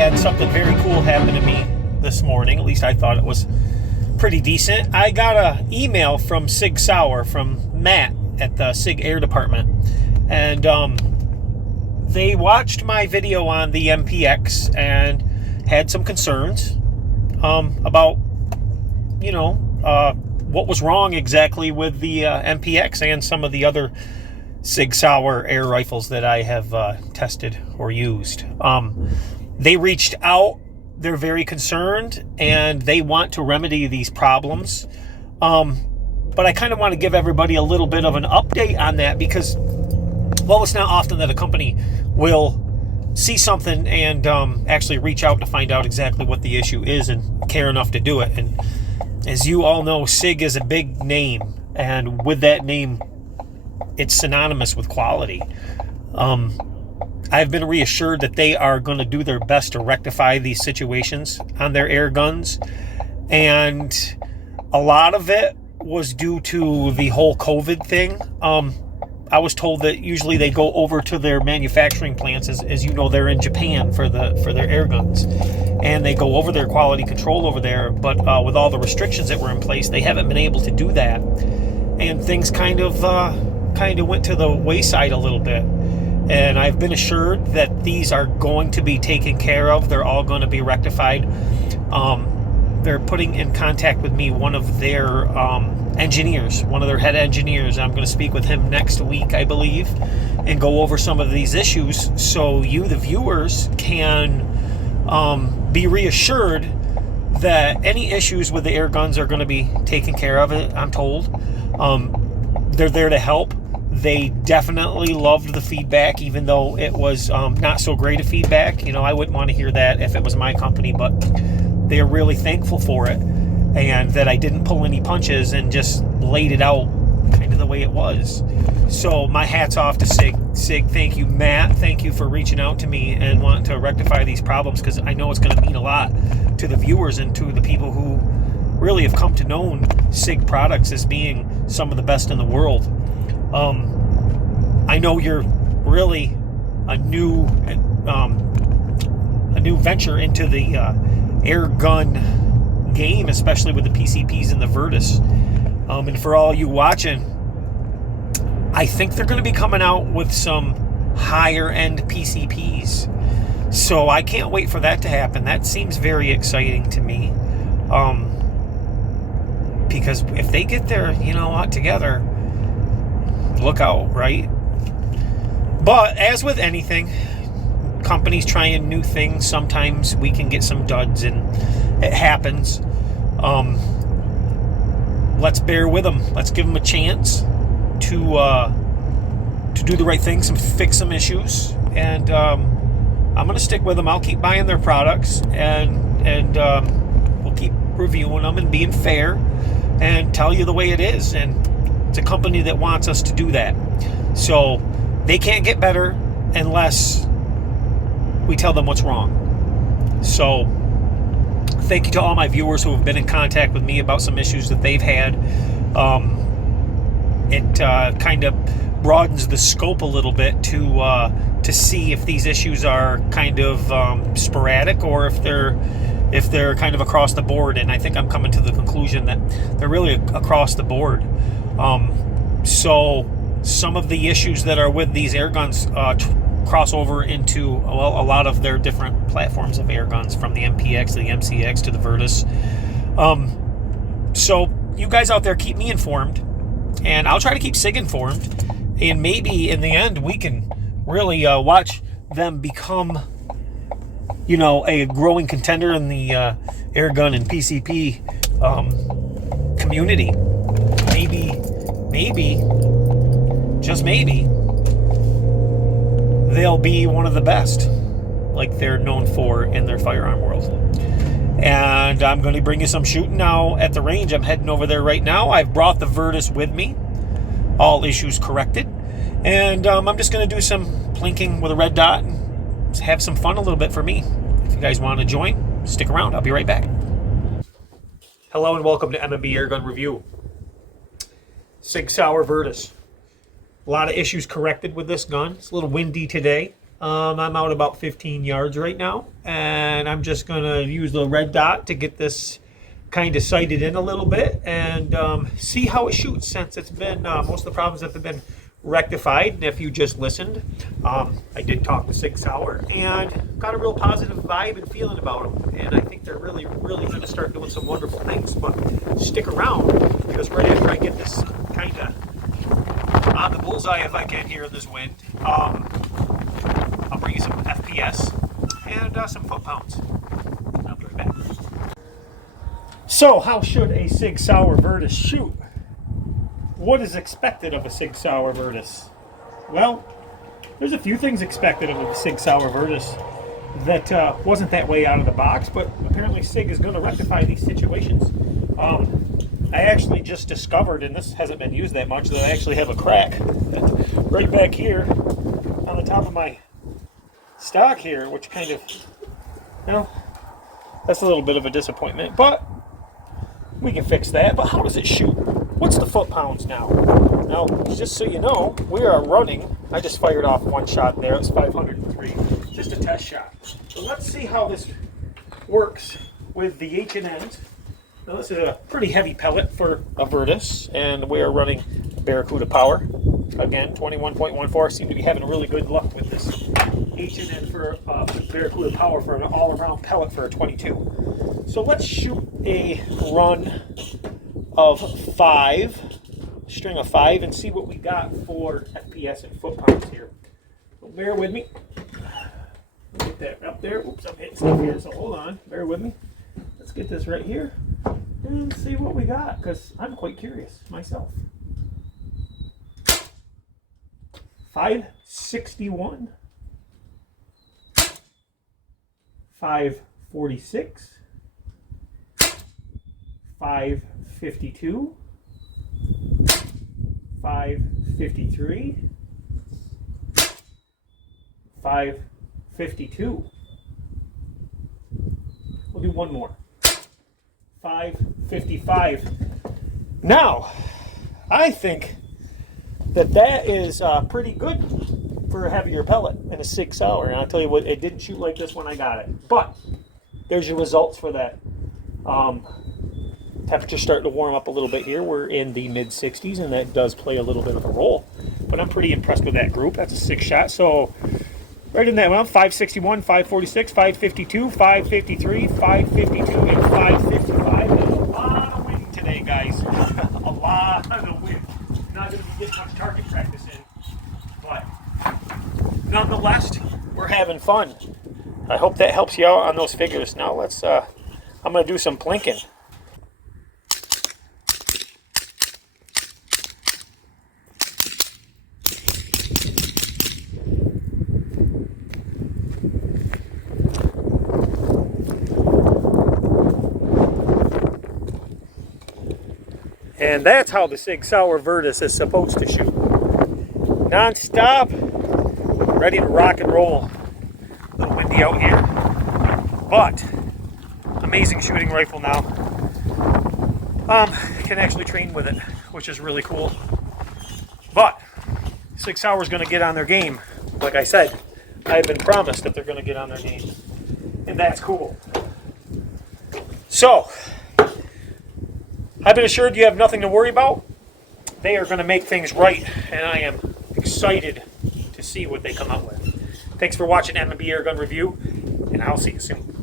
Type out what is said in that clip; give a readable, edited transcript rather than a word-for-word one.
had something very cool happen to me this morning. At least I thought it was pretty decent. I got an email from Sig Sauer, from Matt at the Sig Air department, and they watched my video on the MPX and had some concerns about, what was wrong exactly with the MPX and some of the other Sig Sauer air rifles that I have tested or used. They reached out. They're very concerned, and they want to remedy these problems. But I kind of want to give everybody a little bit of an update on that, because, well, it's not often that a company will see something and actually reach out to find out exactly what the issue is and care enough to do it. And as you all know, Sig is a big name, and with that name, it's synonymous with quality. I've been reassured that they are going to do their best to rectify these situations on their air guns, and a lot of it was due to the whole COVID thing. I was told that usually they go over to their manufacturing plants, as you know, they're in Japan for their air guns, and they go over their quality control over there. But with all the restrictions that were in place, they haven't been able to do that, and things kind of went to the wayside a little bit. And I've been assured that these are going to be taken care of. They're all going to be rectified. They're putting in contact with me one of their engineers, one of their head engineers. I'm going to speak with him next week, I believe, and go over some of these issues so you, the viewers, can be reassured that any issues with the air guns are going to be taken care of. I'm told they're there to help. They definitely loved the feedback, even though it was not so great a feedback. I wouldn't want to hear that if it was my company, but they're really thankful for it, and that I didn't pull any punches and just laid it out kind of the way it was. So my hat's off to Sig. Thank you, Matt. Thank you for reaching out to me and wanting to rectify these problems, because I know it's going to mean a lot to the viewers and to the people who really have come to know Sig products as being some of the best in the world. I know you're really a new venture into the air gun game, especially with the PCPs and the VIRTUS. And for all you watching, I think they're going to be coming out with some higher end PCPs. So I can't wait for that to happen. That seems very exciting to me. Because if they get their, together, look out, right? But as with anything, companies trying new things, sometimes we can get some duds, and it happens. Let's bear with them. Let's give them a chance to do the right things and fix some issues. And I'm going to stick with them. I'll keep buying their products, and we'll keep reviewing them and being fair and tell you the way it is. And it's a company that wants us to do that. So they can't get better unless we tell them what's wrong. So thank you to all my viewers who have been in contact with me about some issues that they've had. It kind of broadens the scope a little bit to see if these issues are kind of sporadic, or if they're kind of across the board. And I think I'm coming to the conclusion that they're really across the board. So some of the issues that are with these air guns cross over into, well, a lot of their different platforms of air guns, from the MPX to the MCX to the VIRTUS. So you guys out there, keep me informed, and I'll try to keep Sig informed, and maybe in the end we can really watch them become, a growing contender in the air gun and PCP community. Maybe, just maybe, they'll be one of the best, like they're known for in their firearm world. And I'm going to bring you some shooting now at the range. I'm heading over there right now. I've brought the VIRTUS with me, all issues corrected. And I'm just going to do some plinking with a red dot and have some fun a little bit for me. If you guys want to join, stick around. I'll be right back. Hello and welcome to MMB Airgun Review. Sig Sauer VIRTUS. A lot of issues corrected with this gun. It's a little windy today. I'm out about 15 yards right now, and I'm just going to use the red dot to get this kind of sighted in a little bit and see how it shoots, since it's been, most of the problems have been rectified. And if you just listened, I did talk to Sig Sauer and got a real positive vibe and feeling about them, and I think they're really going to start doing some wonderful things. But stick around, because right after I get this kind of on the bullseye, if I can, here in this wind, I'll bring you some FPS and some foot-pounds. I'll be right back. So, how should a Sig Sauer VIRTUS shoot? What is expected of a Sig Sauer VIRTUS? Well, there's a few things expected of a Sig Sauer VIRTUS that wasn't that way out of the box, but apparently Sig is going to rectify these situations. I actually just discovered, and this hasn't been used that much, that I actually have a crack right back here on the top of my stock here, which kind of, that's a little bit of a disappointment, but we can fix that. But how does it shoot? What's the foot-pounds now? Now, just so you know, we are running, I just fired off one shot there, it's 503, just a test shot. So let's see how this works with the H&Ns. Now this is a pretty heavy pellet for a VIRTUS, and we are running Barracuda power. Again, 21.14, seem to be having really good luck with this H&N for Barracuda power for an all-around pellet for a 22. So let's shoot a run of 5, string of 5, and see what we got for FPS and foot-pounds here. So bear with me. Get that up there. Oops, I'm hitting stuff here, so hold on. Bear with me. Let's get this right here and see what we got, because I'm quite curious myself. 561, 546, 552, 553, 552. We'll do one more. 555. Now, I think that is pretty good for a heavier pellet and a Sig Sauer. And I'll tell you what, it didn't shoot like this when I got it. But there's your results for that. Temperature's starting to warm up a little bit here. We're in the mid-60s, and that does play a little bit of a role. But I'm pretty impressed with that group. That's a 6 shot. So right in that, well, 561, 546, 552, 553, 552, and 555. There's a lot of wind today, guys. A lot of wind. Not going to be getting much target practice in. But nonetheless, we're having fun. I hope that helps you out on those figures. Now let's, I'm going to do some plinking. And that's how the Sig Sauer VIRTUS is supposed to shoot. Non-stop, ready to rock and roll. A little windy out here, but amazing shooting rifle now. Can actually train with it, which is really cool. But Sig Sauer is going to get on their game. Like I said, I've been promised that they're going to get on their game, and that's cool. So I've been assured you have nothing to worry about. They are going to make things right, and I am excited to see what they come up with. Thanks for watching M&B Airgun Review, and I'll see you soon.